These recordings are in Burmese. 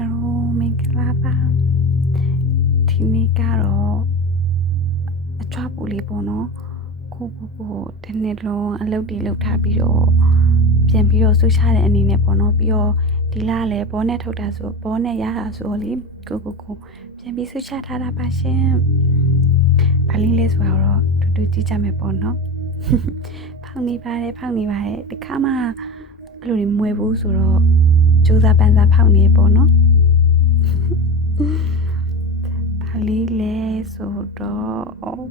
Hello မင်္ဂလာပါဒီနေ့ကတော့အချွားပူလေးပေါ့နော်ကိုဒီနေ့လုံးအလုပ်တွေလုပ်ထားပြီးတော့ပြန်ပြီးတော့ဆူချတဲ့အနေနဲ့ပေါ့နော်ပြီးတော့ဒီလလည်းဘောနဲ့ထုတ်တာဆိုဘောနဲ့ရတာဆိုလေကိုပြန်ပြီးဆူချထားတာပါရှင်ဘာလေးလဲဆိုတော့တူကြည့်ကြမယ်ပေါ့နော်ဖောက်နေပါတယ်ဒီခါမှအဲ့လိုမွေဘူးဆိုတော့ကြိုးစားပန်းစားဖောက်နေပေါ့နော်ဘာလေးလဲဆိုတော့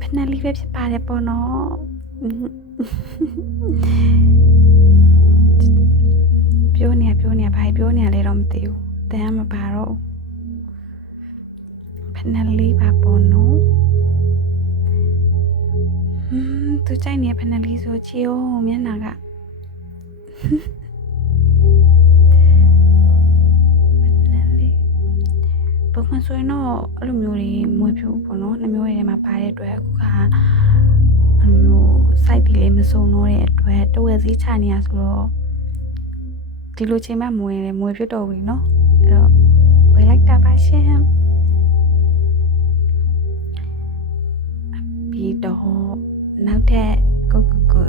ဖနလေးပဲဖြစ်ပါတယ်ပေါ့နော်ပြောနေဘာပြောနေလဲတော့မသိဘူးတမ်းမပါတော့ဖနလေးပါပေါ့နော်သူကြိုက်နေဖနလေးဆိုချီအောင်မျက်နှာကပုံမှန်ဆိုရင်တော့အဲ့လိုမျိုးတွေမွေးဖြူပေါ့နော်နှမျိုးတွေမှာပါတဲ့အတွက်အခုကအဲ့လိုမျိုး site တွေလည်းမစုံတော့တဲ့အတွက်တဝက်စီးချနေရဆိုတော့ဒီလိုချိန်မှမွေဖြူတော့ဘူးเนาะအဲ့တော့ဝယ်လိုက်တာပါရှင်ပြီးတော့နောက်ထပ်ကို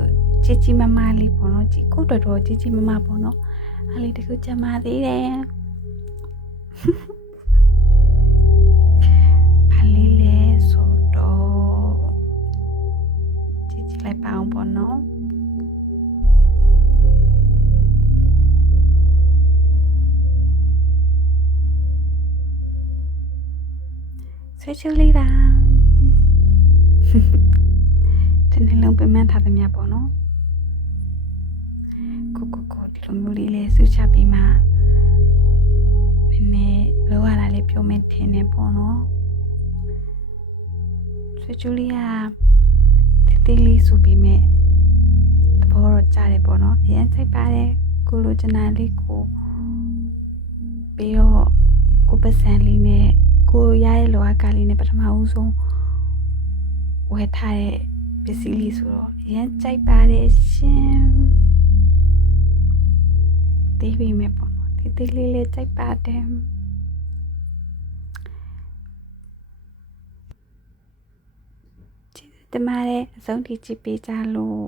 ကြီးမမလေးပေါ့နော်ကြီးကိုတော်ကြီးမမပေါ့နော်အဲ့လေးတခုကြမှာသေးတယ်ဘာလေးလဲဆိုတော့ကြီးလိုက်ပါအောင်ပေါ့နော်ဆွေးချိုးလေးပါဒီနေ့လုံးပြန်မှန်းထားသမျှပေါ့နော်ကိုဒီလိုမျိုးလေးလဲစူးချပြီးမှနည်းလောရတာလေးပြောမယ်ထင်နေပေါ့နော်ဆွေးချိုးလေးကတေးလေးဆိုပြီးမဲ့သဘောတော့ကြားတယ်ပေါ့နော်အရင်စိတ်ပါတယ်ကိုလိုချင်တာလေးကိုပြီးတော့ကိုပတ်စံလေးနဲ့ကိုရရဲ့လောကလေးနဲ့ပထမဦးဆုံးဝယ်ထားတဲ့ပစ္စည်းလေးဆိုတော့အရင်ကြိုက်ပါတယ်ရှင်တေးပြီးမယ်ပေါ့နော်တေးလေးလေးကြိုက်ပါတယ်ကျေးဇူးတင်ပါတယ်အဆုံးထိကြည့်ပေးကြလို့